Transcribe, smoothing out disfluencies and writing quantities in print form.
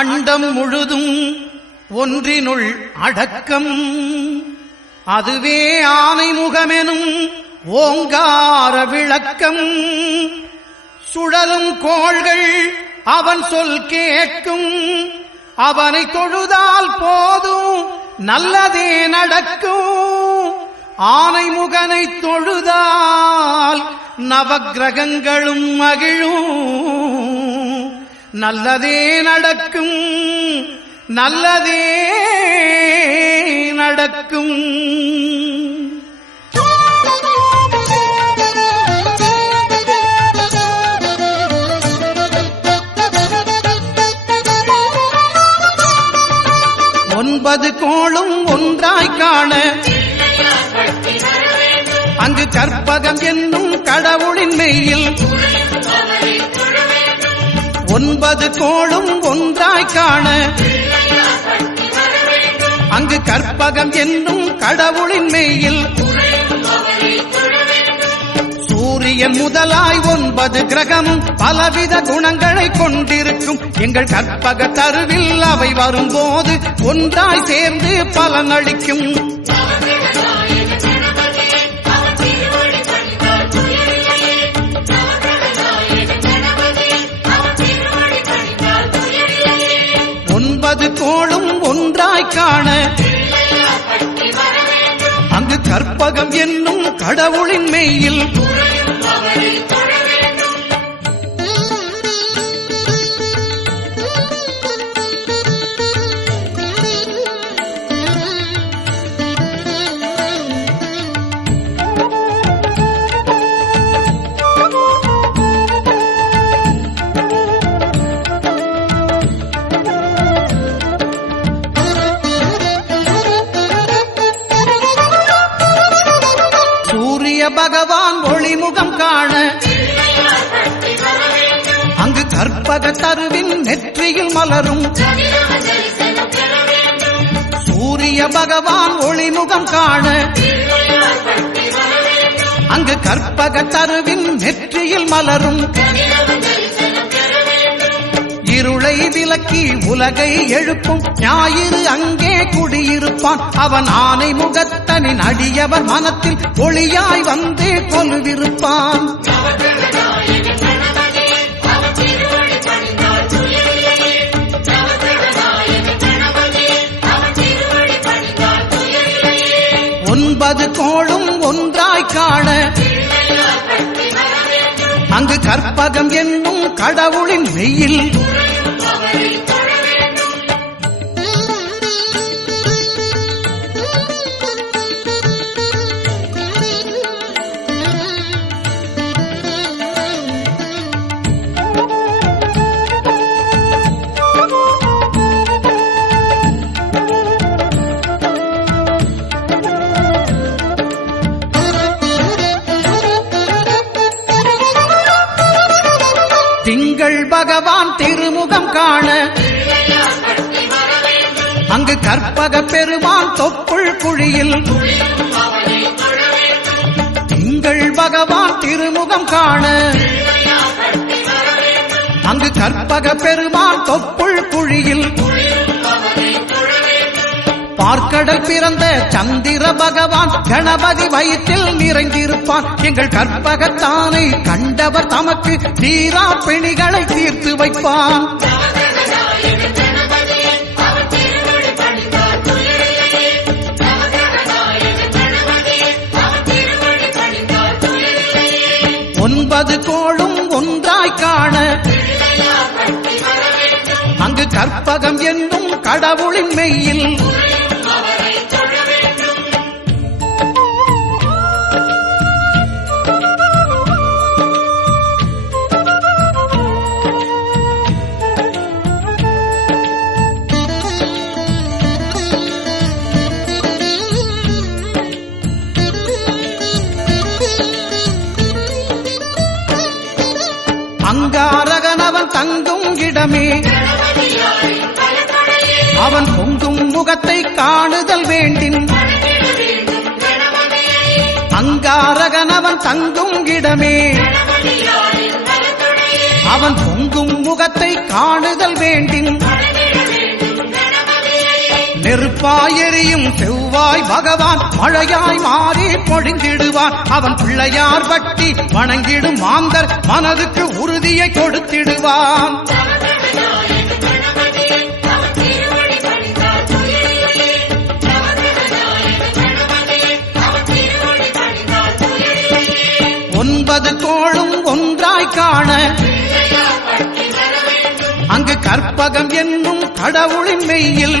அண்டம் முழுதும் ஒன்றினுள் அடக்கம். அதுவே ஆனைமுகமெனும் ஓங்கார விளக்கம். சுழலும் கோள்கள் அவன் சொல் கேட்கும். அவனை தொழுதால் போதும் நல்லதே நடக்கும். ஆனைமுகனை தொழுதால் நவக்கிரகங்களும் மகிழும். நல்லதே நடக்கும், நல்லதே நடக்கும். ஒன்பது கோளும் ஒன்றாய் காண அங்கு கற்பகம் என்னும் கடவுளின் மெய்யில். ஒன்பது கோளும் ஒன்றாய் காண அங்கு கற்பகம் என்னும் கடவுளின் மெய்யில். சூரியன் முதலாய் 9 கிரகமும் பலவித குணங்களை கொண்டிருக்கும். எங்கள் கற்பக தருவில் அவை வரும்போது ஒன்றாய் சேர்ந்து பலனளிக்கும். ஒன்பது கோளும் ஒன்றாய் காண அங்கு கற்பகம் என்னும் கடவுளின் மெய்யில். பகவான் ஒளிமுகம் காண அங்கு கற்பக தருவின் நெற்றியில் மலரும். சூரிய பகவான் ஒளிமுகம் காண அங்கு கற்பக தருவின் நெற்றியில் மலரும். இருளை விலக்கி உலகை எழுப்பும் ஞாயிறு அங்கே குடியிருப்பான். அவன் ஆனை முகத்தனின் அடியவர் மனத்தில் ஒளியாய் வந்து கொலுவிருப்பான். ஒன்பது கோளும் ஒன்றாய் காண அங்கு கற்பகம் என்னும் கடவுளின் மெய்யில். திங்கள் பகவான் திருமுகம் காண அங்கு கற்பக பெருமான் தொப்புள் குழியில். திங்கள் பகவான் திருமுகம் காண அங்கு கற்பக பெருமான் தொப்புள் குழியில். பார்க்கடல் பிறந்த சந்திர பகவான் கணபதி வயிற்றில் நிறைந்திருப்பான். எங்கள் கற்பகத்தானை கண்டவர் தமக்கு தீரா பிணிகளை தீர்த்து வைப்பான். ஒன்பது கோளும் ஒன்றாய் காண அங்கு கற்பகம் என்னும் கடவுளின் மெய்யில். அங்காரகனவன் தங்கும் இடமே அவன் பொங்கும் முகத்தை காணுதல் வேண்டின். அங்காரகனவன் தங்கும் இடமே அவன் பொங்கும் முகத்தை காணுதல் வேண்டின். நெருப்பாய் எரியும் செவ்வாய் பகவான் மழையாய் மாறி பொழிந்திடுவான். அவன் பிள்ளையார் பட்டி வணங்கிடும் மாந்தர் மனதுக்கு உறுதியை கொடுத்திடுவான். ஒன்பது கோளும் ஒன்றாய் காண அங்கு கற்பகம் என்னும் கடவுளின் மெய்யில்